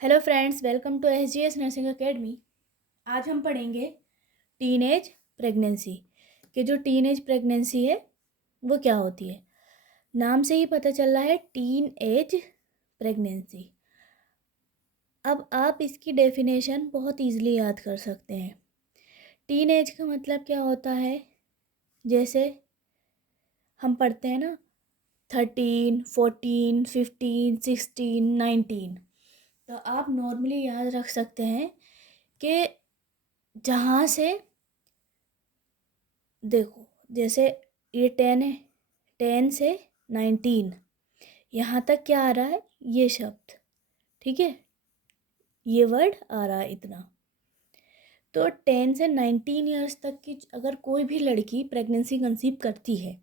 Hello friends, welcome to SGS nursing academy. आज हम पढ़ेंगे टीनेज प्रेगनेंसी कि जो टीनेज प्रेगनेंसी है वो क्या होती है। नाम से ही पता चल रहा है टीन एज प्रेगनेंसी। अब आप इसकी डेफिनेशन बहुत इजीली याद कर सकते हैं। टीन एज का मतलब क्या होता है, जैसे हम पढ़ते हैं ना 13, 14, 15, 16, 19। तो आप नॉर्मली याद रख सकते हैं कि जहाँ से देखो, जैसे ये 10 है, 10 से 19 यहाँ तक क्या आ रहा है, ये शब्द, ठीक है, ये वर्ड आ रहा है इतना। तो 10 से 19 ईयर्स तक की अगर कोई भी लड़की प्रेगनेंसी कंसीव करती है,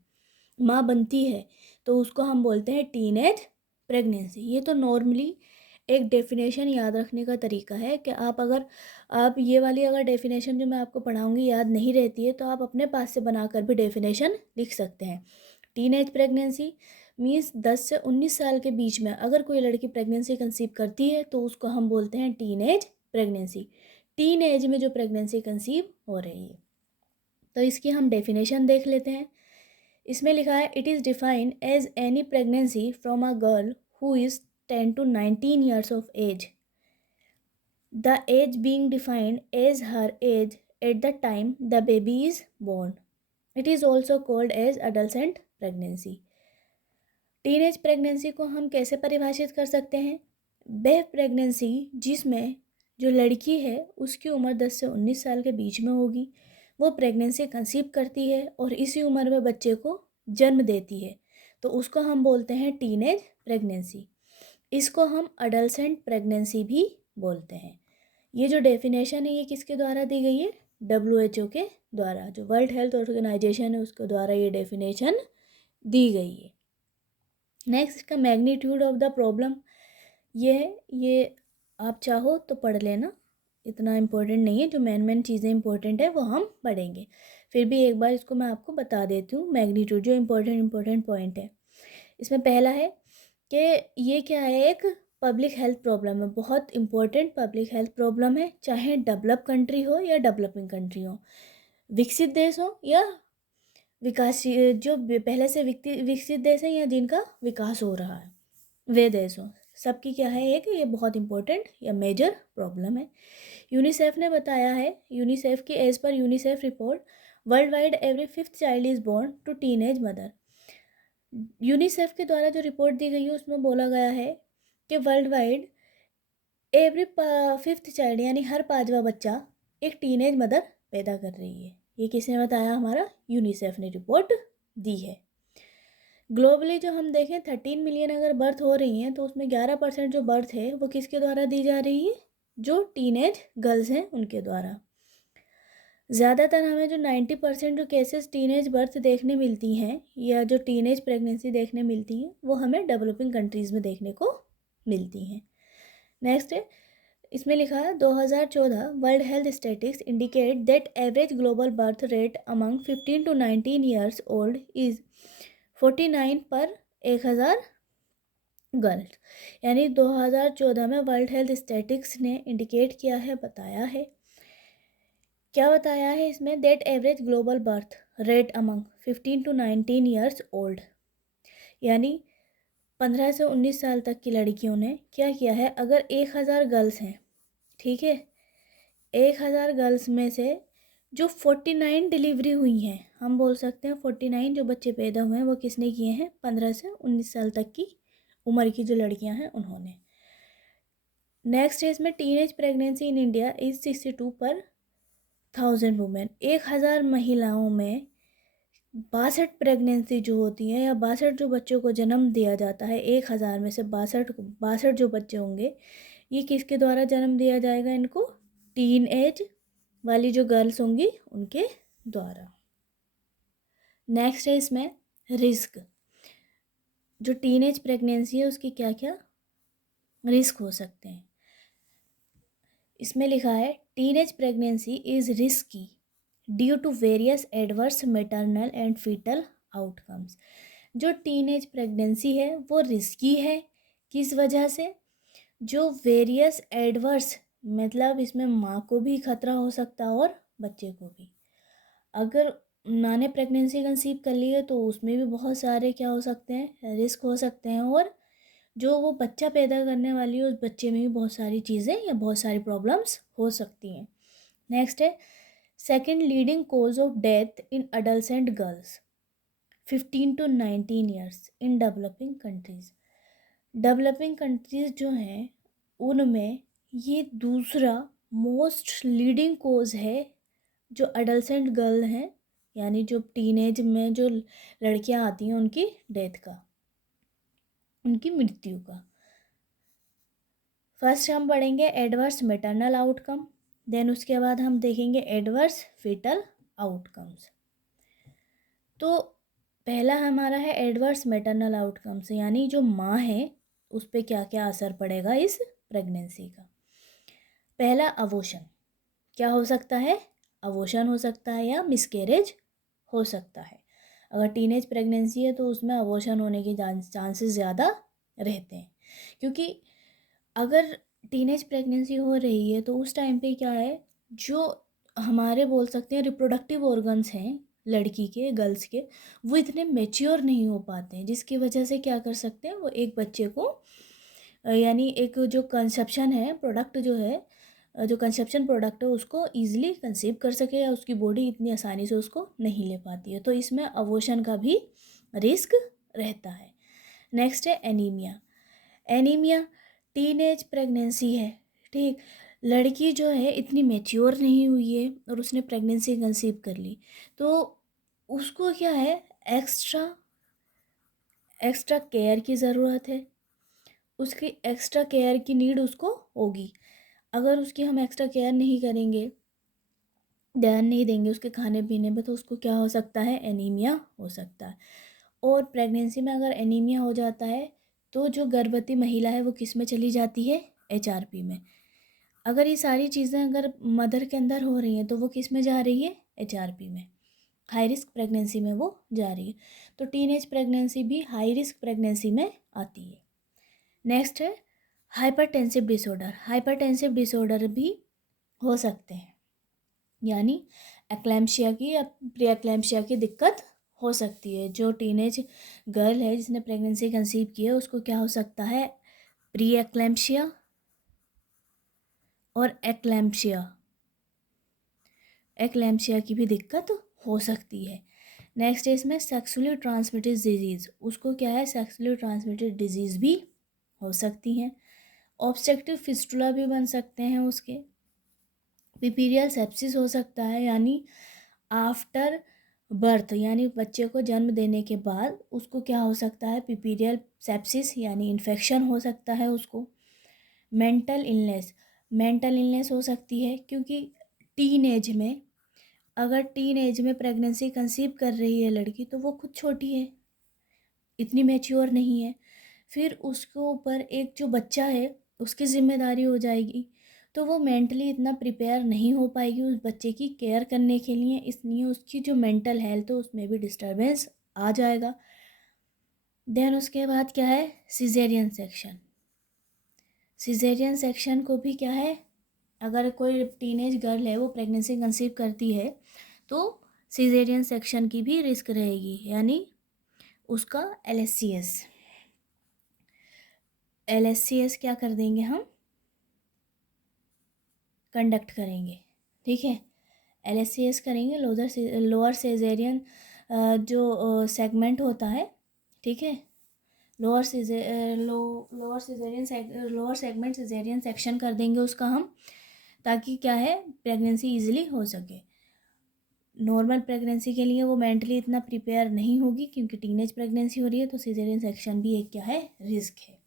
माँ बनती है, तो उसको हम बोलते हैं टीनेज प्रेगनेंसी। ये तो नॉर्मली एक डेफिनेशन याद रखने का तरीका है कि आप ये वाली अगर डेफिनेशन जो मैं आपको पढ़ाऊंगी याद नहीं रहती है तो आप अपने पास से बनाकर भी डेफिनेशन लिख सकते हैं। टीनेज प्रेगनेंसी मीन्स 10 से 19 साल के बीच में अगर कोई लड़की प्रेगनेंसी कंसीव करती है तो उसको हम बोलते हैं टीनेज प्रेगनेंसी। टीन एज में जो प्रेगनेंसी कंसीव हो रही है, तो इसकी हम डेफिनेशन देख लेते हैं। इसमें लिखा है, it is defined as any pregnancy from a girl who is 10 to 19 years of age, the age being defined as her age at the time the baby is born. It is also called as adolescent pregnancy. Teenage pregnancy को हम कैसे परिभाषित कर सकते हैं? वह pregnancy जिसमें जो लड़की है उसकी उम्र 10 से 19 साल के बीच में होगी, वो प्रेगनेंसी कंसीव करती है और इसी उम्र में बच्चे को जन्म देती है, तो उसको हम बोलते हैं टीनेज प्रेगनेंसी। इसको हम अडल्सेंट प्रेगनेंसी भी बोलते हैं। ये जो डेफिनेशन है ये किसके द्वारा दी गई है? WHO के द्वारा, जो वर्ल्ड हेल्थ ऑर्गेनाइजेशन है उसके द्वारा ये डेफिनेशन दी गई है। नेक्स्ट, इसका मैग्नीट्यूड ऑफ द प्रॉब्लम ये है, ये आप चाहो तो पढ़ लेना, इतना इम्पोर्टेंट नहीं है। जो मेन चीज़ें इंपॉर्टेंट है वो हम पढ़ेंगे, फिर भी एक बार इसको मैं आपको बता देती हूँ। मैग्नीट्यूड जो इम्पोर्टेंट पॉइंट है, इसमें पहला है कि ये क्या है, एक पब्लिक हेल्थ प्रॉब्लम है, बहुत इम्पोर्टेंट पब्लिक हेल्थ प्रॉब्लम है, चाहे डेवलप कंट्री हो या डेवलपिंग कंट्री हो, विकसित देश हो या विकासशील, जो पहले से विकसित देश है या जिनका विकास हो रहा है वे देश हो, सबकी क्या है एक ये बहुत इंपॉर्टेंट या मेजर प्रॉब्लम है। यूनिसेफ ने बताया है, यूनिसेफ की एज पर UNICEF report, world wide every 5th child is born to teenage mother. UNICEF के द्वारा जो रिपोर्ट दी गई है उसमें बोला गया है कि world wide every 5th child यानी हर 5वां बच्चा एक टीनेज मदर पैदा कर रही है। ये किसने बताया? हमारा यूनिसेफ ने रिपोर्ट दी है। ग्लोबली जो हम देखें 13 मिलियन अगर बर्थ हो रही हैं तो उसमें 11% जो बर्थ है वो किसके द्वारा दी जा रही है? जो टीनेज गर्ल्स हैं उनके द्वारा। ज़्यादातर हमें जो 90% जो केसेस टीनेज बर्थ देखने मिलती हैं या जो टीनेज प्रेगनेंसी देखने मिलती हैं वो हमें डेवलपिंग कंट्रीज़ में देखने को मिलती हैं। नेक्स्ट है, इसमें लिखा है 2014 world health statistics indicate that average global birth rate among 15 to 19 years old is 49 पर 1000 गर्ल्स। यानी 2014 में वर्ल्ड हेल्थ स्टैटिस्टिक्स ने इंडिकेट किया है, बताया है, क्या बताया है इसमें? That average global birth rate among 15 to 19 years old, यानी 15 से 19 साल तक की लड़कियों ने क्या किया है, अगर 1000 गर्ल्स हैं, ठीक है, 1000 गर्ल्स में से जो 49 डिलीवरी हुई हैं, हम बोल सकते हैं 49 जो बच्चे पैदा हुए हैं वो किसने किए हैं? 15 से 19 साल तक की उम्र की जो लड़कियां हैं उन्होंने। नेक्स्ट है इसमें, teenage pregnancy in India is 62 पर 1000 वुमेन। 1000 महिलाओं में 62 प्रेगनेंसी जो होती है या 62 जो बच्चों को जन्म दिया जाता है, 1000 में से 62 जो बच्चे होंगे ये किसके द्वारा जन्म दिया जाएगा? इनको टीन एज वाली जो गर्ल्स होंगी उनके द्वारा। नेक्स्ट है इसमें रिस्क, जो टीनेज प्रेगनेंसी है उसकी क्या क्या रिस्क हो सकते हैं। इसमें लिखा है, teenage pregnancy is risky due to various adverse maternal and fetal outcomes. जो टीनेज प्रेगनेंसी है वो रिस्की है, किस वजह से? जो वेरियस एडवर्स, मतलब इसमें माँ को भी खतरा हो सकता है और बच्चे को भी। अगर माँ ने प्रेगनेंसी कंसीव कर ली है तो उसमें भी बहुत सारे क्या हो सकते हैं, रिस्क हो सकते हैं, और जो वो बच्चा पैदा करने वाली है उस बच्चे में भी बहुत सारी चीज़ें या बहुत सारी प्रॉब्लम्स हो सकती हैं। नेक्स्ट है second leading cause of death in adult girls 15 to 19 years in developing countries. Developing countries जो हैं उनमें ये दूसरा मोस्ट लीडिंग कोज है जो अडल्ट गर्ल हैं, यानी जो टीनेज में जो लड़कियां आती हैं उनकी डेथ का, उनकी मृत्यु का। फर्स्ट हम पढ़ेंगे एडवर्स मैटरनल आउटकम, देन उसके बाद हम देखेंगे एडवर्स फीटल आउटकम्स। तो पहला हमारा है एडवर्स मैटरनल आउटकम्स, यानी जो माँ है उस पर क्या क्या असर पड़ेगा इस प्रेगनेंसी का। पहला अबॉर्शन, क्या हो सकता है, अबॉर्शन हो सकता है या मिसकैरेज हो सकता है। अगर टीनेज प्रेगनेंसी है तो उसमें अबॉर्शन होने के चांसेस ज़्यादा रहते हैं, क्योंकि अगर टीनेज प्रेगनेंसी हो रही है तो उस टाइम पे क्या है, जो हमारे बोल सकते हैं रिप्रोडक्टिव ऑर्गन्स हैं लड़की के, गर्ल्स के, वो इतने मैच्योर नहीं हो पाते हैं, जिसकी वजह से क्या कर सकते हैं, वो एक बच्चे को यानी एक जो कंसेप्शन है प्रोडक्ट जो है, जो कंसेप्शन प्रोडक्ट है उसको ईजिली कंसीव कर सके, या उसकी बॉडी इतनी आसानी से उसको नहीं ले पाती है, तो इसमें अबॉर्शन का भी रिस्क रहता है। नेक्स्ट है एनीमिया। एनीमिया टीनेज प्रेगनेंसी है, ठीक, लड़की जो है इतनी मैच्योर नहीं हुई है और उसने प्रेगनेंसी कंसीव कर ली, तो उसको क्या है, एक्स्ट्रा केयर की ज़रूरत है, उसकी एक्स्ट्रा केयर की नीड उसको होगी। अगर उसकी हम एक्स्ट्रा केयर नहीं करेंगे, ध्यान नहीं देंगे उसके खाने पीने पे, तो उसको क्या हो सकता है, एनीमिया हो सकता है। और प्रेगनेंसी में अगर एनीमिया हो जाता है तो जो गर्भवती महिला है वो किस में चली जाती है, एचआरपी में। अगर ये सारी चीज़ें अगर मदर के अंदर हो रही हैं तो वो किस में जा रही है, एचआरपी में, हाई रिस्क प्रेगनेंसी में वो जा रही है। तो टीनेज प्रेगनेंसी भी हाई रिस्क प्रेगनेंसी में आती है। नेक्स्ट है हाइपरटेंसिव डिसऑर्डर। हाइपरटेंसिव डिसऑर्डर भी हो सकते हैं, यानी एक्लैम्पशिया की या प्री एक्लैम्पशिया की दिक्कत हो सकती है। जो टीनेज गर्ल है जिसने प्रेगनेंसी कंसीव की है उसको क्या हो सकता है, प्री एक्लैम्पशिया और एक्लैम्पशिया की भी दिक्कत हो सकती है। नेक्स्ट है इसमें सेक्सुअली ट्रांसमिटेड डिजीज़, उसको क्या है, सेक्सुअली ट्रांसमिटेड डिजीज़ भी हो सकती हैं। ऑब्स्ट्रक्टिव फिस्टुला भी बन सकते हैं उसके। पिपीरियल सेप्सिस हो सकता है, यानी आफ्टर बर्थ, यानी बच्चे को जन्म देने के बाद उसको क्या हो सकता है, पिपीरियल सेप्सिस यानी इन्फेक्शन हो सकता है उसको। मेंटल इलनेस हो सकती है, क्योंकि टीन एज में प्रेगनेंसी कंसीव कर रही है लड़की तो वो खुद छोटी है, इतनी मैच्योर नहीं है, फिर उसके ऊपर एक जो बच्चा है उसकी जिम्मेदारी हो जाएगी, तो वो मेंटली इतना प्रिपेयर नहीं हो पाएगी उस बच्चे की केयर करने के लिए, इसलिए उसकी जो मेंटल हेल्थ है उसमें भी डिस्टर्बेंस आ जाएगा। देन उसके बाद क्या है, सिजेरियन सेक्शन। सिजेरियन सेक्शन को भी क्या है, अगर कोई टीनेज गर्ल है वो प्रेगनेंसी कंसीव करती है तो सिजेरियन सेक्शन की भी रिस्क रहेगी, यानी उसका एलएससीएस क्या कर देंगे हम, कंडक्ट करेंगे, ठीक है, एलएससीएस करेंगे, लोअर सिजेरियन जो सेगमेंट होता है, ठीक है, लोअर सेगमेंट सिजेरियन सेक्शन कर देंगे उसका हम, ताकि क्या है, प्रेगनेंसी इजीली हो सके। नॉर्मल प्रेगनेंसी के लिए वो मेंटली इतना प्रिपेयर नहीं होगी, क्योंकि टीनेज प्रेगनेंसी हो रही है, तो सिजेरियन सेक्शन भी एक क्या है, रिस्क है।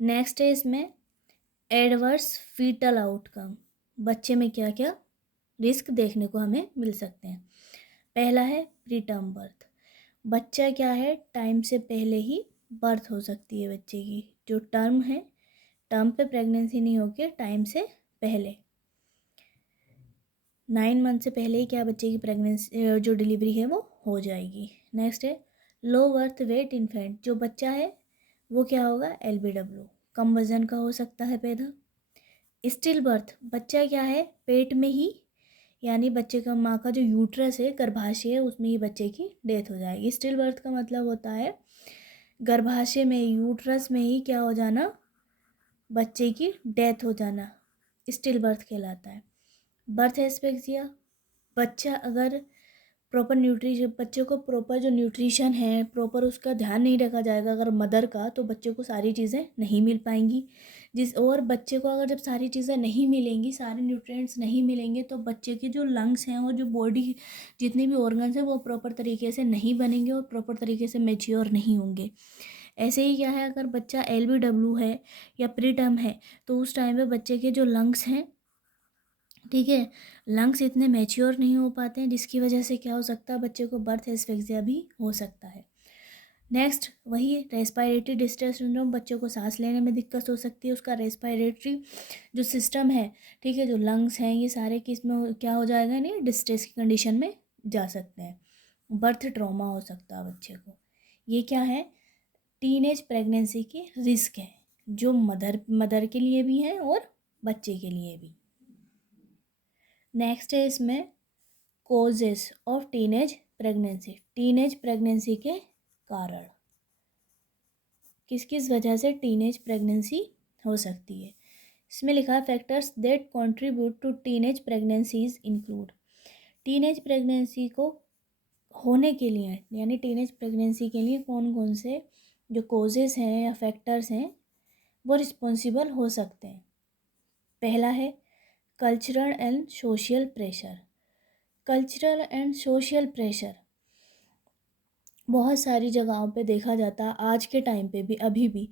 नेक्स्ट है इसमें एडवर्स फीटल आउटकम, बच्चे में क्या क्या रिस्क देखने को हमें मिल सकते हैं। पहला है प्री टर्म बर्थ, बच्चा क्या है, टाइम से पहले ही बर्थ हो सकती है बच्चे की, जो टर्म है, टर्म पे प्रेगनेंसी नहीं होके टाइम से पहले 9 मंथ से पहले ही क्या बच्चे की प्रेगनेंसी जो डिलीवरी है वो हो जाएगी। नेक्स्ट है लो बर्थ वेट इन्फेंट, जो बच्चा है वो क्या होगा, LBW, कम वजन का हो सकता है पैदा। स्टिल बर्थ, बच्चा क्या है पेट में ही, यानी बच्चे का माँ का जो यूट्रस है, गर्भाशय है, उसमें ही बच्चे की डेथ हो जाएगी। स्टिल बर्थ का मतलब होता है गर्भाशय में, यूट्रस में ही क्या हो जाना, बच्चे की डेथ हो जाना, स्टिल बर्थ कहलाता है। बर्थ एस्पेक्सिया, बच्चा अगर प्रॉपर न्यूट्रिशन, बच्चे को प्रॉपर जो न्यूट्रिशन है प्रॉपर उसका ध्यान नहीं रखा जाएगा अगर मदर का, तो बच्चे को सारी चीज़ें नहीं मिल पाएंगी। और बच्चे को अगर जब सारी चीज़ें नहीं मिलेंगी, सारे न्यूट्रिएंट्स नहीं मिलेंगे, तो बच्चे के जो लंग्स हैं और जो बॉडी जितने भी ऑर्गन्स हैं वो प्रॉपर तरीके से नहीं बनेंगे और प्रॉपर तरीके से मैच्योर नहीं होंगे। ऐसे ही क्या है, अगर बच्चा LBW है या प्रीटर्म है, तो उस टाइम पे बच्चे के जो लंग्स हैं, ठीक है, लंग्स इतने मैच्योर नहीं हो पाते हैं, जिसकी वजह से क्या हो सकता है, बच्चे को बर्थ एस्फिक्सिया भी हो सकता है। नेक्स्ट वही रेस्पिरेटरी डिस्ट्रेस सिंड्रोम, बच्चों को सांस लेने में दिक्कत हो सकती है, उसका रेस्पिरेटरी जो सिस्टम है, ठीक है, जो लंग्स हैं, ये सारे किस में क्या हो जाएगा, नहीं डिस्ट्रेस की कंडीशन में जा सकते हैं। बर्थ ट्रॉमा हो सकता है बच्चे को। ये क्या है, टीनेज प्रेगनेंसी के रिस्क है, जो मदर के लिए भी है और बच्चे के लिए भी। नेक्स्ट है इसमें causes of teenage pregnancy, teenage pregnancy के कारण, किस किस वजह से टीनेज प्रेगनेंसी हो सकती है। इसमें लिखा है factors that contribute to teenage pregnancies include, teenage pregnancy को होने के लिए, यानी टीनेज प्रेगनेंसी के लिए कौन कौन से जो कॉजेस हैं या फैक्टर्स हैं वो रिस्पॉन्सिबल हो सकते हैं। पहला है cultural and social pressure, cultural and social pressure बहुत सारी जगहों पे देखा जाता है आज के टाइम पे भी, अभी भी,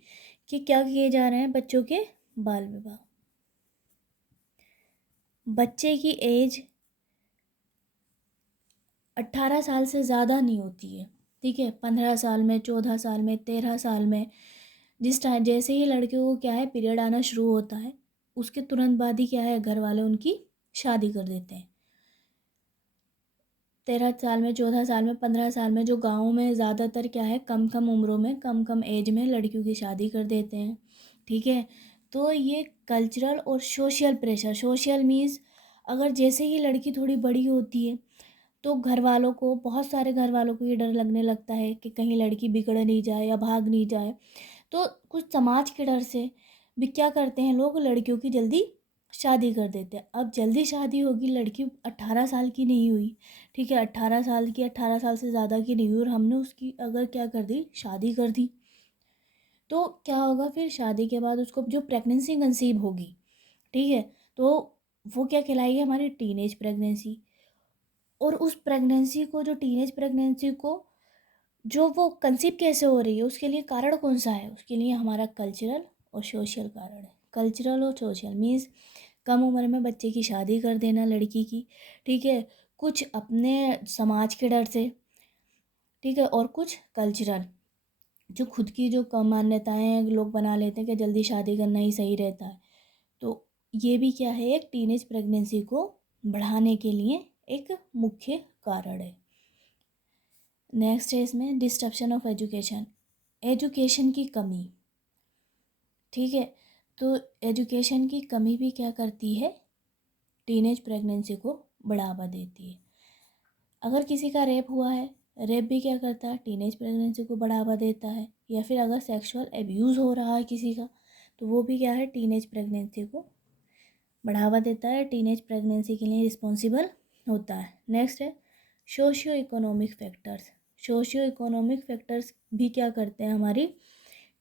कि क्या किए जा रहे हैं, बच्चों के बाल विवाह। बच्चे की एज 18 साल से ज़्यादा नहीं होती है, ठीक है, 15 साल में, 14 साल में, 13 साल में, जिस टाइम जैसे ही लड़कियों को क्या है पीरियड आना शुरू होता है, उसके तुरंत बाद ही क्या है घर वाले उनकी शादी कर देते हैं। 13 साल में, 14 साल में, 15 साल में, जो गाँव में ज़्यादातर क्या है कम कम उम्रों में, कम कम एज में लड़कियों की शादी कर देते हैं, ठीक है। तो ये कल्चरल और सोशल प्रेशर, सोशल मीन्स अगर जैसे ही लड़की थोड़ी बड़ी होती है तो घर वालों को, बहुत सारे घर वालों को ये डर लगने लगता है कि कहीं लड़की बिगड़ नहीं जाए या भाग नहीं जाए, तो कुछ समाज के डर से भी क्या करते हैं लोग, लड़कियों की जल्दी शादी कर देते हैं। अब जल्दी शादी होगी, लड़की 18 साल की नहीं हुई, ठीक है, 18 साल की, 18 साल से ज़्यादा की नहीं हुई, और हमने उसकी अगर क्या कर दी, शादी कर दी, तो क्या होगा फिर शादी के बाद उसको जो प्रेगनेंसी कंसीव होगी, ठीक है, तो वो क्या कहलाएगी, हमारी टीनेज प्रेगनेंसी। और उस प्रेगनेंसी को, जो टीनेज प्रेगनेंसी को जो वो कंसीव कैसे हो रही है, उसके लिए कारण कौन सा है, उसके लिए हमारा कल्चरल और सोशल कारण है। कल्चरल और सोशल मीन्स कम उम्र में बच्चे की शादी कर देना लड़की की, ठीक है, कुछ अपने समाज के डर से, ठीक है, और कुछ कल्चरल, जो खुद की जो कम मान्यताएं लोग बना लेते हैं कि जल्दी शादी करना ही सही रहता है, तो ये भी क्या है, एक टीनेज प्रेगनेंसी को बढ़ाने के लिए एक मुख्य कारण है। नेक्स्ट है इसमें डिस्ट्रप्शन ऑफ एजुकेशन, एजुकेशन की कमी, ठीक है, तो एजुकेशन की कमी भी क्या करती है, टीनेज प्रेगनेंसी को बढ़ावा देती है। अगर किसी का रेप हुआ है, रेप भी क्या करता है, टीनेज प्रेगनेंसी को बढ़ावा देता है। या फिर अगर सेक्सुअल एब्यूज़ हो रहा है किसी का, तो वो भी क्या है, टीनेज प्रेगनेंसी को बढ़ावा देता है, टीनेज प्रेगनेंसी के लिए रिस्पॉन्सिबल होता है। नेक्स्ट है socio economic factors, socio economic factors भी क्या करते हैं, हमारी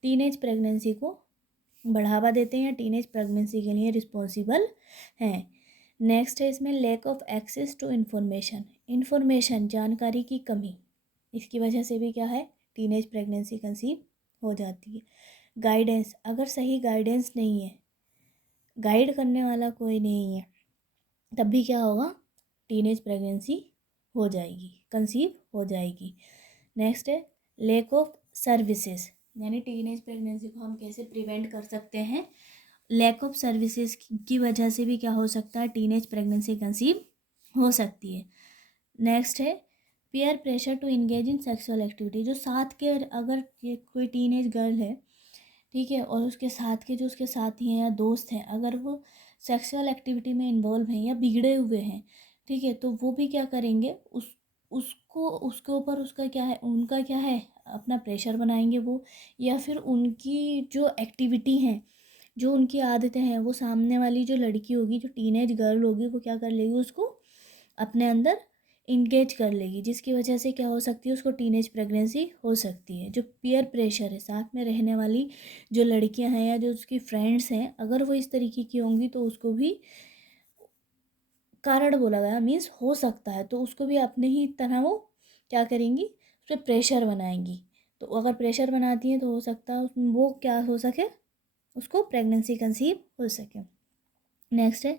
टीनेज प्रेगनेंसी को बढ़ावा देते हैं या टीनेज प्रेगनेंसी के लिए रिस्पॉन्सिबल हैं। नेक्स्ट है इसमें lack of access to information, information जानकारी की कमी, इसकी वजह से भी क्या है, टीनेज प्रेगनेंसी कंसीव हो जाती है। गाइडेंस, अगर सही गाइडेंस नहीं है, गाइड करने वाला कोई नहीं है, तब भी क्या होगा, टीनेज प्रेगनेंसी हो जाएगी, कंसीव हो जाएगी। नेक्स्ट है लैक ऑफ सर्विसेज, यानी टीनेज प्रेगनेंसी को हम कैसे प्रिवेंट कर सकते हैं, लैक ऑफ सर्विसेज की वजह से भी क्या हो सकता है, टीनेज प्रेगनेंसी कंसीव हो सकती है। नेक्स्ट है peer pressure to engage in sexual activity, जो साथ के, अगर ये कोई टीनेज गर्ल है ठीक है, और उसके साथ के जो उसके साथी हैं या दोस्त हैं, अगर वो सेक्सुअल एक्टिविटी में इन्वॉल्व हैं या बिगड़े हुए हैं, ठीक है, तो वो भी क्या करेंगे, उसको उसके ऊपर उसका क्या है, उनका क्या है, अपना प्रेशर बनाएंगे वो, या फिर उनकी जो एक्टिविटी हैं, जो उनकी आदतें हैं, वो सामने वाली जो लड़की होगी, जो टीनेज गर्ल होगी, वो क्या कर लेगी, उसको अपने अंदर इंगेज कर लेगी, जिसकी वजह से क्या हो सकती है, उसको टीनेज प्रेगनेंसी हो सकती है। जो पीयर प्रेशर है, साथ में रहने वाली जो लड़कियां हैं या जो उसकी फ्रेंड्स हैं, अगर वो इस तरीके की होंगी तो उसको भी कारण बोला गया, मीन्स हो सकता है, तो उसको भी अपने ही तरह वो क्या करेंगी, उस पर प्रेशर बनाएंगी। तो अगर प्रेशर बनाती हैं तो हो सकता है वो क्या हो सके, उसको प्रेगनेंसी कंसीव हो सके। नेक्स्ट है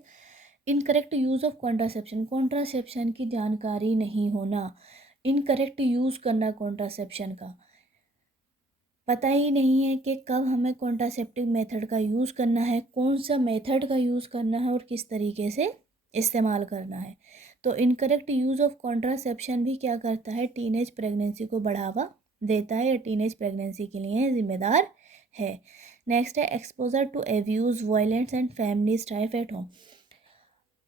incorrect use of contraception. Contraception की जानकारी नहीं होना, इनकरेक्ट यूज़ करना कॉन्ट्रासेप्शन का, पता ही नहीं है कि कब हमें कॉन्ट्रासेप्टिव मेथड का यूज़ करना है, कौन सा मेथड का यूज़ करना है और किस तरीके से इस्तेमाल करना है। तो इनकरेक्ट यूज़ ऑफ कॉन्ट्रासेप्शन भी क्या करता है, टीनेज प्रेगनेंसी को बढ़ावा देता है या टीनेज प्रेगनेंसी के लिए जिम्मेदार है। नेक्स्ट है exposure to abuse, violence and family strife at home.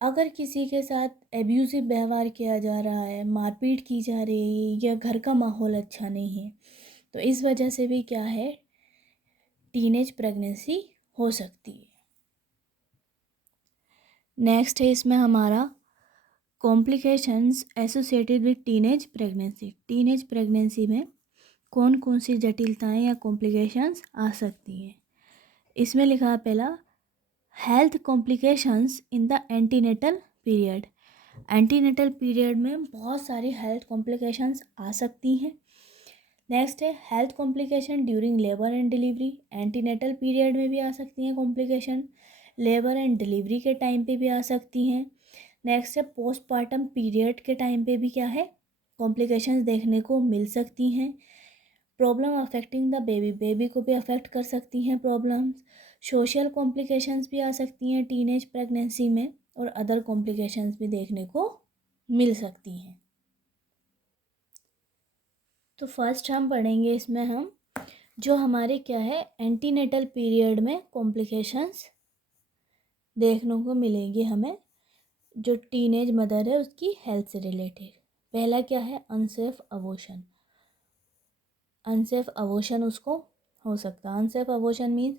अगर किसी के साथ एब्यूज़िव व्यवहार किया जा रहा है, मारपीट की जा रही है, या घर का माहौल अच्छा नहीं है, तो इस वजह से भी क्या है, टीनेज प्रेगनेंसी हो सकती है। नेक्स्ट है इसमें हमारा complications associated with teenage pregnancy. Teenage pregnancy में कौन कौन सी जटिलताएं या कॉम्प्लिकेशंस आ सकती हैं। इसमें लिखा है पहला, health complications in the antenatal period. Antenatal period में बहुत सारी हेल्थ कॉम्प्लिकेशंस आ सकती हैं। नेक्स्ट है health complication during labour and delivery. Antenatal period में भी आ सकती हैं कॉम्प्लिकेशन, लेबर एंड डिलीवरी के टाइम पे भी आ सकती हैं। नेक्स्ट है पोस्टपार्टम पीरियड के टाइम पे भी क्या है, कॉम्प्लिकेशंस देखने को मिल सकती हैं। Problem affecting the baby, baby को भी अफेक्ट कर सकती हैं प्रॉब्लम्स। सोशल कॉम्प्लिकेशंस भी आ सकती हैं टीनेज प्रेगनेंसी में, और अदर कॉम्प्लिकेशंस भी देखने को मिल सकती हैं। तो फर्स्ट हम पढ़ेंगे इसमें हम जो हमारे क्या है एंटीनेटल पीरियड में कॉम्प्लिकेशंस देखने को मिलेंगी हमें, जो टीनेज मदर है उसकी हेल्थ से रिलेटेड। पहला क्या है, अनसेफ अबॉर्शन। अनसेफ अबॉर्शन उसको हो सकता है। अनसेफ अबॉर्शन मीन्स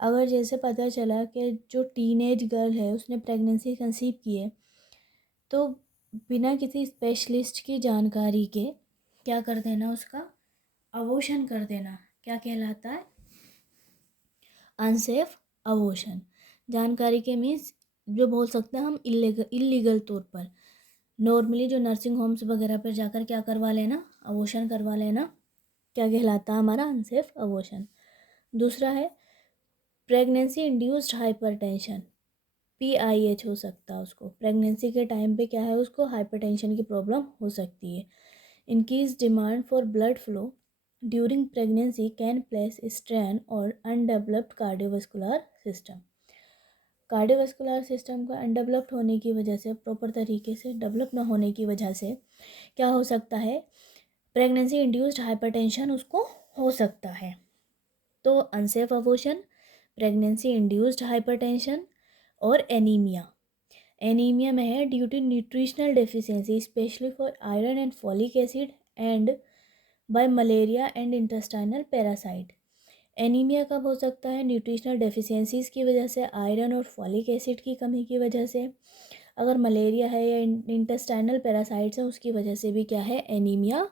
अगर जैसे पता चला कि जो टीनेज गर्ल है उसने प्रेगनेंसी कंसीव की है, तो बिना किसी स्पेशलिस्ट की जानकारी के क्या कर देना, उसका अबॉर्शन कर देना, क्या कहलाता है, अनसेफ अबॉर्शन। जानकारी के मीन्स जो बोल सकते हैं हम इलीगल तौर पर, नॉर्मली जो नर्सिंग होम्स वगैरह पर जाकर क्या करवा लेना, अबॉर्शन करवा लेना, क्या कहलाता है हमारा अनसेफ अबॉर्शन। दूसरा है प्रेगनेंसी इंड्यूस्ड हाइपरटेंशन, PIH हो सकता है उसको, प्रेगनेंसी के टाइम पे क्या है उसको हाइपरटेंशन की प्रॉब्लम हो सकती है। Increase demand for blood flow during pregnancy can place strain और undeveloped cardiovascular system. Cardiovascular system का अनडेवलप्ड होने की वजह से, प्रॉपर तरीके से डेवलप ना होने की वजह से क्या हो सकता है, प्रेगनेंसी इंड्यूस्ड हाइपरटेंशन उसको हो सकता है। तो unsafe abortion, pregnancy induced hypertension और एनीमिया। एनीमिया में है due to nutritional deficiency specially for iron and folic acid and by malaria and intestinal parasite. Anaemia कब हो सकता है, न्यूट्रिशनल डेफिशिएंसीज की वजह से, आयरन और फॉलिक एसिड की कमी की वजह से, अगर मलेरिया है या इंटेस्टाइनल पैरासाइट्स है उसकी वजह से भी क्या है, एनीमिया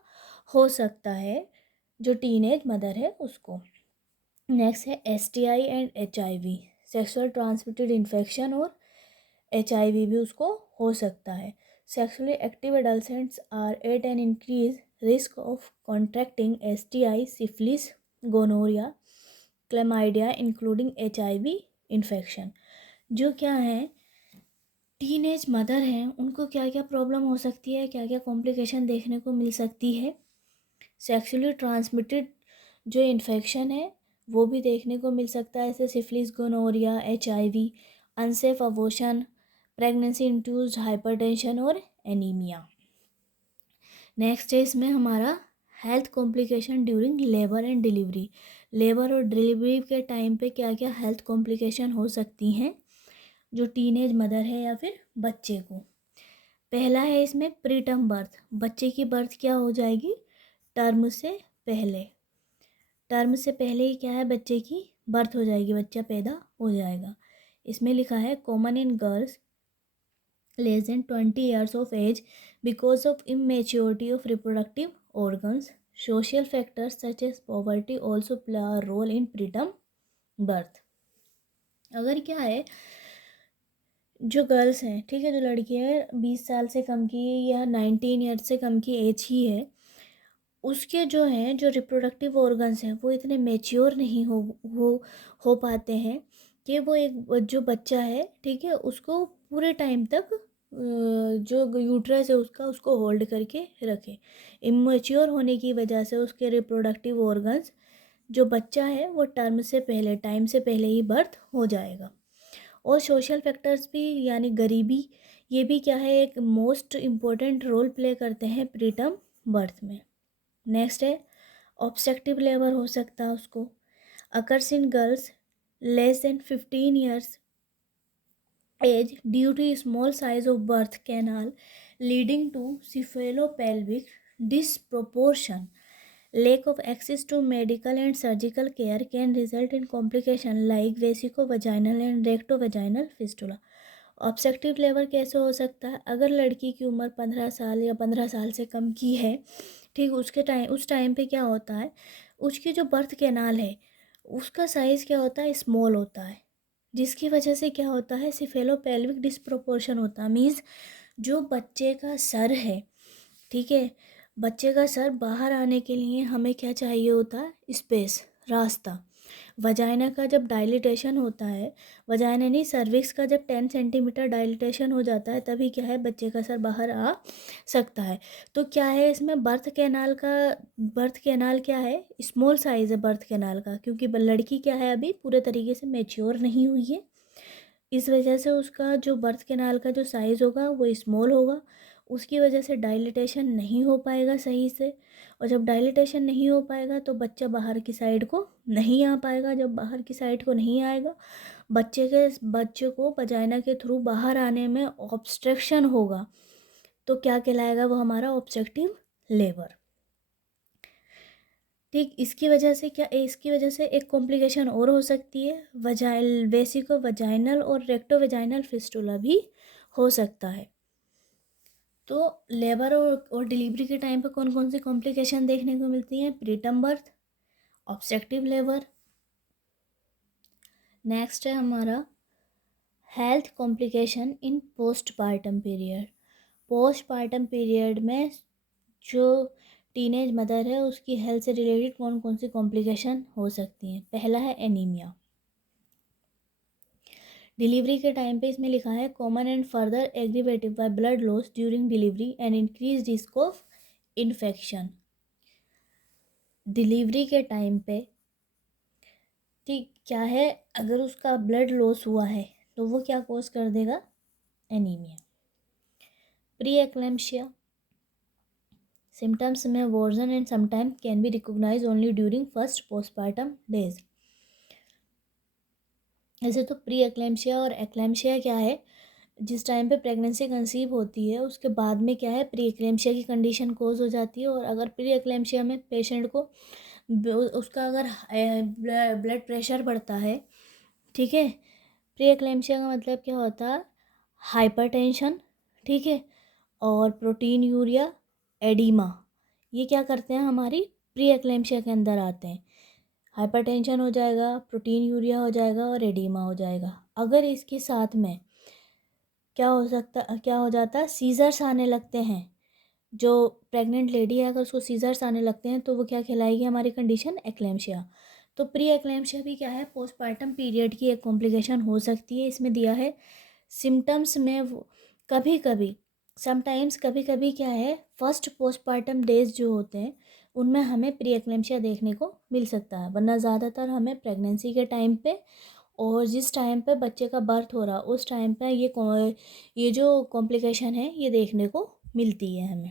हो सकता है जो टीनेज मदर है उसको। नेक्स्ट है STI and HIV, sexual transmitted infection, और HIV भी उसको हो सकता है। Sexually active adolescents are at an increase risk of contracting STI, syphilis, gonorrhoea, chlamydia including HIV infection. जो क्या है टीनेज मदर हैं उनको क्या क्या प्रॉब्लम हो सकती है, क्या क्या कॉम्प्लिकेशन देखने को मिल सकती है। सेक्सुअली ट्रांसमिटेड जो इन्फेक्शन है वो भी देखने को मिल सकता है, जैसे syphilis, gonorrhoea, HIV, unsafe abortion, pregnancy induced hypertension और एनीमिया। नेक्स्ट है इसमें हमारा health complication during labour and delivery. Labour और डिलीवरी के टाइम पे क्या क्या हेल्थ कॉम्प्लिकेशन हो सकती हैं जो टीनेज मदर है या फिर बच्चे को। पहला है इसमें प्रीटर्म बर्थ, बच्चे की बर्थ क्या हो जाएगी टर्म से पहले। टर्म से पहले ही क्या है बच्चे की बर्थ हो जाएगी, बच्चा पैदा हो जाएगा। इसमें लिखा है common in girls less than 20 years of age because of immaturity of reproductive organs. Social factors such as poverty also play a role in preterm birth. अगर क्या है जो गर्ल्स हैं, ठीक है, जो लड़की है 20 साल से कम की या 19 ईयर्स से कम की एज ही है, उसके जो हैं जो रिप्रोडक्टिव ऑर्गन्स हैं वो इतने मैच्योर नहीं हो पाते हैं कि वो एक जो बच्चा है, ठीक है, उसको पूरे टाइम तक जो यूट्रस है उसका उसको होल्ड करके रखे। इमेच्योर होने की वजह से उसके रिप्रोडक्टिव ऑर्गन्स, जो बच्चा है वो टर्म से पहले, टाइम से पहले ही बर्थ हो जाएगा। और सोशल फैक्टर्स भी यानी गरीबी, ये भी क्या है एक मोस्ट इम्पोर्टेंट रोल प्ले करते हैं प्रीटर्म बर्थ में। नेक्स्ट है ऑब्स्ट्रक्टिव लेबर हो सकता है उसको, occurs in girls less than 15 years age due to small size of birth canal leading to cephalopelvic disproportion. Lack of access to medical and surgical care can result in complications like vesicovaginal and rectovaginal fistula. Obstructive labour कैसे हो सकता है? अगर लड़की की उम्र 15 साल या 15 साल से कम की है, ठीक, उस टाइम पे क्या होता है, उसकी जो बर्थ कैनाल है उसका साइज़ क्या होता है, स्मॉल होता है, जिसकी वजह से क्या होता है सिफेलोपेल्विक डिस्प्रोपोर्शन होता है। मीन्स जो बच्चे का सर है, ठीक है, बच्चे का सर बाहर आने के लिए हमें क्या चाहिए होता है, स्पेस, रास्ता। वजाइना का जब डायलिटेशन होता है, वजाइना नहीं सर्विक्स का जब 10 सेंटीमीटर डायलिटेशन हो जाता है तभी क्या है बच्चे का सर बाहर आ सकता है। तो क्या है इसमें बर्थ कैनाल क्या है, स्मॉल साइज़ है बर्थ कैनाल का, क्योंकि लड़की क्या है अभी पूरे तरीके से मैच्योर नहीं हुई है, इस वजह से उसका जो बर्थ कैनाल का जो साइज़ होगा वो स्मॉल होगा, उसकी वजह से डायलिटेशन नहीं हो पाएगा सही से, और जब डायलिटेशन नहीं हो पाएगा तो बच्चा बाहर की साइड को नहीं आ पाएगा। जब बाहर की साइड को नहीं आएगा, बच्चे को वजाइना के थ्रू बाहर आने में ऑब्स्ट्रक्शन होगा, तो क्या कहलाएगा वो हमारा ऑब्स्ट्रक्टिव लेबर। ठीक, इसकी वजह से एक कॉम्प्लिकेशन और हो सकती है, वेसिको वजाइनल और रेक्टो वजाइनल फिस्टुला भी हो सकता है। तो लेबर और डिलीवरी के टाइम पे कौन कौन सी कॉम्प्लिकेशन देखने को मिलती हैं, preterm birth, obstructive labour. Next है हमारा हेल्थ कॉम्प्लिकेशन इन पोस्टपार्टम पीरियड। पोस्टपार्टम पीरियड में जो टीनेज मदर है उसकी हेल्थ से रिलेटेड कौन कौन सी कॉम्प्लिकेशन हो सकती हैं। पहला है एनीमिया। डिलीवरी के टाइम पे इसमें लिखा है common and further aggravated by blood loss during delivery and increase risk of infection. Delivery के टाइम पे ठीक क्या है, अगर उसका ब्लड लॉस हुआ है तो वो क्या कॉज कर देगा, एनीमिया। प्री एक्लेम्शिया सिम्टम्स में worsen and sometime can be recognise only during first postpartum days. ऐसे तो प्री एक्लेम्शिया और एक्लेम्शिया क्या है, जिस टाइम पे प्रेगनेंसी कंसीव होती है उसके बाद में क्या है प्री एक्लेम्शिया की कंडीशन कोज हो जाती है। और अगर प्री एक्लेम्शिया में पेशेंट को उसका अगर ब्लड प्रेशर बढ़ता है, ठीक है, प्री एक्लेम्शिया का मतलब क्या होता है, हाइपरटेंशन, ठीक है, और प्रोटीन यूरिया, एडिमा, ये क्या करते हैं हमारी प्री एक्लेम्शिया के अंदर आते हैं। हाइपरटेंशन हो जाएगा, प्रोटीन यूरिया हो जाएगा और एडिमा हो जाएगा। अगर इसके साथ में क्या हो जाता है, सीजर्स आने लगते हैं, जो प्रेग्नेंट लेडी है अगर उसको सीजर्स आने लगते हैं तो वो क्या कहलाएगी हमारी कंडीशन, एक्लेम्शिया। तो प्री एक्लेम्शिया भी क्या है पोस्टपार्टम पीरियड की एक कॉम्प्लिकेशन हो सकती है। इसमें दिया है सिम्टम्स में वो कभी कभी क्या है फर्स्ट पोस्टपार्टम डेज जो होते हैं उनमें हमें प्री एक्लेम्शिया देखने को मिल सकता है, वरना ज़्यादातर हमें प्रेगनेंसी के टाइम पे और जिस टाइम पे बच्चे का बर्थ हो रहा उस टाइम पे ये जो कॉम्प्लिकेशन है ये देखने को मिलती है हमें।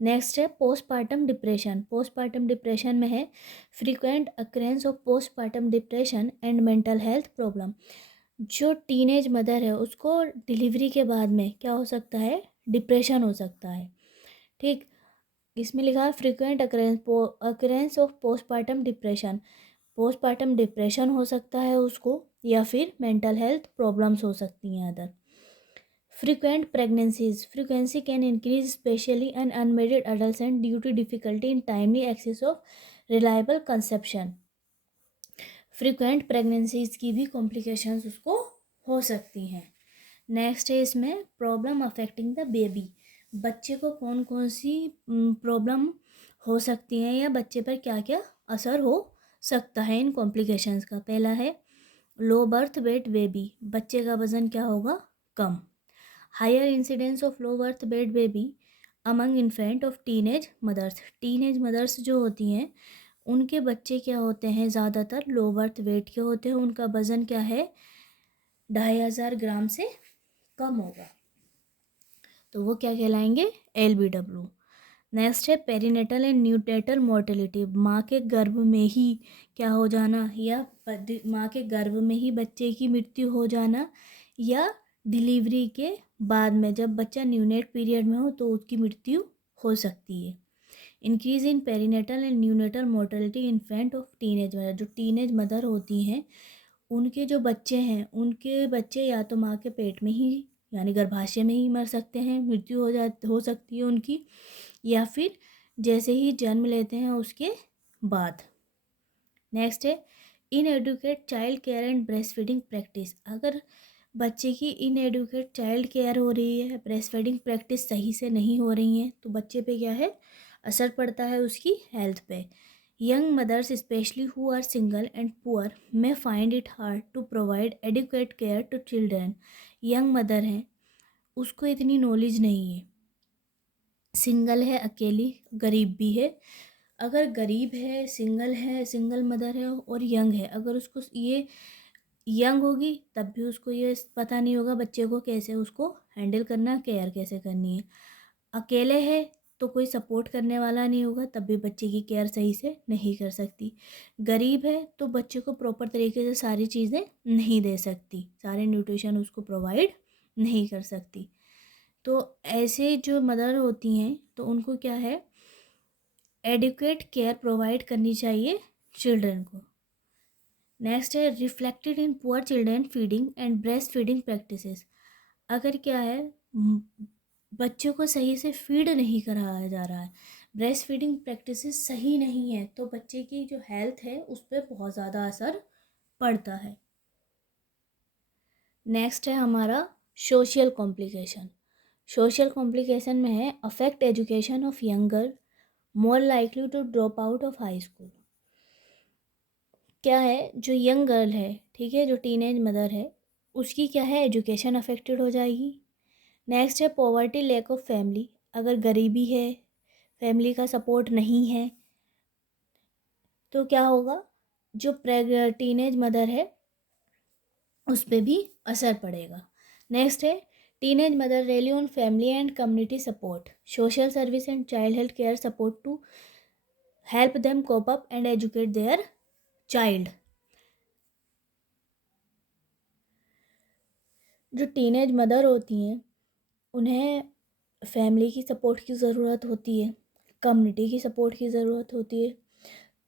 नेक्स्ट है पोस्टपार्टम डिप्रेशन। पोस्टपार्टम डिप्रेशन में है frequent occurrence of postpartum depression and mental health problem. जो टीनेज मदर है उसको डिलीवरी के बाद में क्या हो सकता है, डिप्रेशन हो सकता है। ठीक, इसमें लिखा है frequent occurrence of postpartum depression. Postpartum depression हो सकता है उसको, या फिर मेंटल हेल्थ प्रॉब्लम्स हो सकती हैं other. Frequent pregnancies. Frequency can increase, especially in unmarried adolescents, due to difficulty in timely access of reliable conception. Frequent pregnancies की भी complications उसको हो सकती हैं। नेक्स्ट है इसमें प्रॉब्लम अफेक्टिंग द बेबी। बच्चे को कौन कौन सी प्रॉब्लम हो सकती हैं या बच्चे पर क्या क्या असर हो सकता है इन कॉम्प्लिकेशंस का। पहला है लो बर्थ वेट बेबी, बच्चे का वज़न क्या होगा, कम। Higher incidence of low birth weight baby among infant of teenage mothers. Teenage mothers जो होती हैं उनके बच्चे क्या होते हैं, ज़्यादातर लो बर्थ वेट के होते हैं, उनका वज़न क्या है, 2500 ग्राम से कम होगा, तो वो क्या कहलाएंगे, LBW। नेक्स्ट है पेरीनेटल एंड न्यूनेटल मोर्टेलिटी। माँ के गर्भ में ही क्या हो जाना, या माँ के गर्भ में ही बच्चे की मृत्यु हो जाना, या डिलीवरी के बाद में जब बच्चा न्यूनेट पीरियड में हो तो उसकी मृत्यु हो सकती है। Increase in perinatal and neonatal mortality infant of teenage mother. जो टीनेज मदर होती हैं उनके जो बच्चे हैं, उनके बच्चे या तो माँ के पेट में ही यानी गर्भाशय में ही मर सकते हैं, मृत्यु हो सकती है उनकी, या फिर जैसे ही जन्म लेते हैं उसके बाद। नेक्स्ट है inadequate child care and breast feeding practice. अगर बच्चे की इनएडुकेट चाइल्ड केयर हो रही है, ब्रेस्ट फीडिंग प्रैक्टिस सही से नहीं हो रही है, तो बच्चे पे क्या है, असर पड़ता है उसकी हेल्थ पे। Young mothers specially who are single and poor may find it hard to provide educate care to children. Young mother हैं, उसको इतनी नॉलेज नहीं है, सिंगल है, अकेली, गरीब भी है। अगर गरीब है, सिंगल है, सिंगल मदर है और यंग है, अगर उसको ये यंग होगी तब भी उसको ये पता नहीं होगा बच्चे को कैसे उसको हैंडल करना, केयर कैसे करनी है। अकेले है तो कोई सपोर्ट करने वाला नहीं होगा, तब भी बच्चे की केयर सही से नहीं कर सकती। गरीब है तो बच्चे को प्रॉपर तरीके से सारी चीज़ें नहीं दे सकती, सारे न्यूट्रिशन उसको प्रोवाइड नहीं कर सकती। तो ऐसे जो मदर होती हैं तो उनको क्या है, एडिक्वेट केयर प्रोवाइड करनी चाहिए चिल्ड्रन को। नेक्स्ट है reflected in poor children feeding and breast feeding practices. अगर क्या है, बच्चों को सही से फीड नहीं कराया जा रहा है, ब्रेस्ट फीडिंग प्रैक्टिसेस सही नहीं है, तो बच्चे की जो हेल्थ है उस पर बहुत ज़्यादा असर पड़ता है। नेक्स्ट है हमारा सोशल कॉम्प्लिकेशन। सोशल कॉम्प्लिकेशन में है affect education of younger, more likely to drop out of high school. क्या है, जो यंग गर्ल है, ठीक है, जो टीनेज मदर है, उसकी क्या है, एजुकेशन अफेक्टेड हो जाएगी। नेक्स्ट है पॉवर्टी लैक ऑफ फैमिली। अगर गरीबी है, फैमिली का सपोर्ट नहीं है, तो क्या होगा, जो टीनेज मदर है उस पर भी असर पड़ेगा। नेक्स्ट है teenage mother rely on family and community support, social service and child health care support to help them cope up and educate their child. जो टीनेज मदर होती हैं उन्हें फैमिली की सपोर्ट की ज़रूरत होती है, कम्युनिटी की सपोर्ट की ज़रूरत होती है,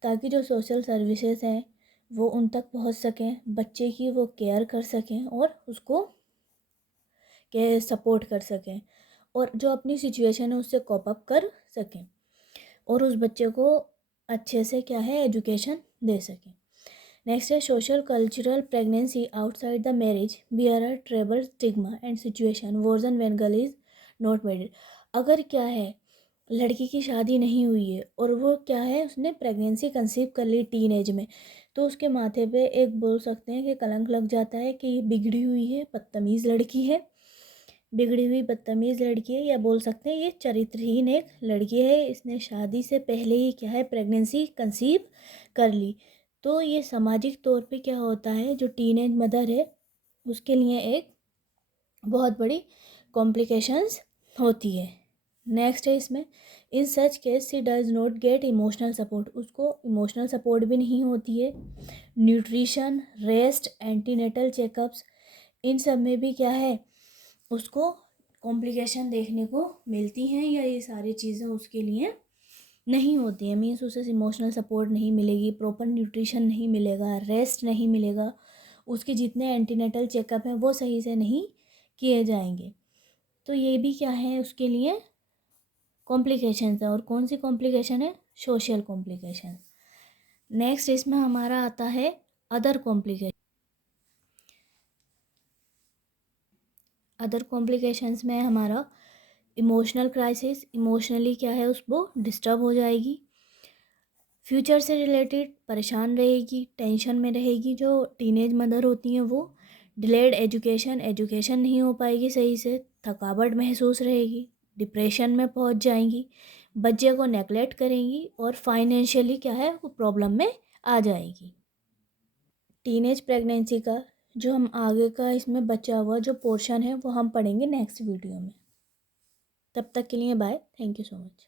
ताकि जो सोशल सर्विसेज हैं वो उन तक पहुंच सकें, बच्चे की वो केयर कर सकें और उसको के सपोर्ट कर सकें, और जो अपनी सिचुएशन है उससे कॉप अप कर सकें, और उस बच्चे को अच्छे से क्या है, एजुकेशन दे सकें। नेक्स्ट है social cultural pregnancy outside the marriage bear a treble stigma and situation worsen when girl is not married. अगर क्या है, लड़की की शादी नहीं हुई है और वो क्या है, उसने प्रेगनेंसी कंसीव कर ली टीन एज में, तो उसके माथे पे एक बोल सकते हैं कि कलंक लग जाता है कि ये बिगड़ी हुई है, बदतमीज़ लड़की है, बिगड़ी हुई बदतमीज़ लड़की है, या बोल सकते हैं ये चरित्रहीन एक लड़की है, इसने शादी से पहले ही क्या है, प्रेगनेंसी कंसीव कर ली। तो ये सामाजिक तौर पे क्या होता है, जो टीनेज मदर है उसके लिए एक बहुत बड़ी कॉम्प्लिकेशंस होती है। नेक्स्ट है इसमें, in such case she does not get emotional support, उसको इमोशनल सपोर्ट भी नहीं होती है। न्यूट्रिशन, रेस्ट, एंटीनेटल चेकअप्स, इन सब में भी क्या है, उसको कॉम्प्लिकेशन देखने को मिलती हैं, या ये सारी चीज़ें उसके लिए नहीं होती हैं। मीन्स उसे इमोशनल सपोर्ट नहीं मिलेगी, प्रॉपर न्यूट्रिशन नहीं मिलेगा, रेस्ट नहीं मिलेगा, उसके जितने एंटीनेटल चेकअप हैं वो सही से नहीं किए जाएंगे। तो ये भी क्या है, उसके लिए कॉम्प्लिकेशन है। और कौन सी कॉम्प्लिकेशन है, सोशल कॉम्प्लिकेशन। नेक्स्ट इसमें हमारा आता है अदर कॉम्प्लिकेशन। अदर कॉम्प्लिकेशंस में हमारा इमोशनल क्राइसिस, इमोशनली क्या है, उसको डिस्टर्ब हो जाएगी। फ्यूचर से रिलेटेड परेशान रहेगी, टेंशन में रहेगी। जो टीनेज मदर होती हैं वो डिलेड एजुकेशन, एजुकेशन नहीं हो पाएगी सही से, थकावट महसूस रहेगी, डिप्रेशन में पहुंच जाएंगी, बच्चे को नेगलेक्ट करेंगी, और फाइनेंशियली क्या है, वो प्रॉब्लम में आ जाएगी। टीनेज प्रेगनेंसी का जो हम आगे का इसमें बचा हुआ जो पोर्शन है वो हम पढ़ेंगे नेक्स्ट वीडियो में। तब तक के लिए bye, thank you so much.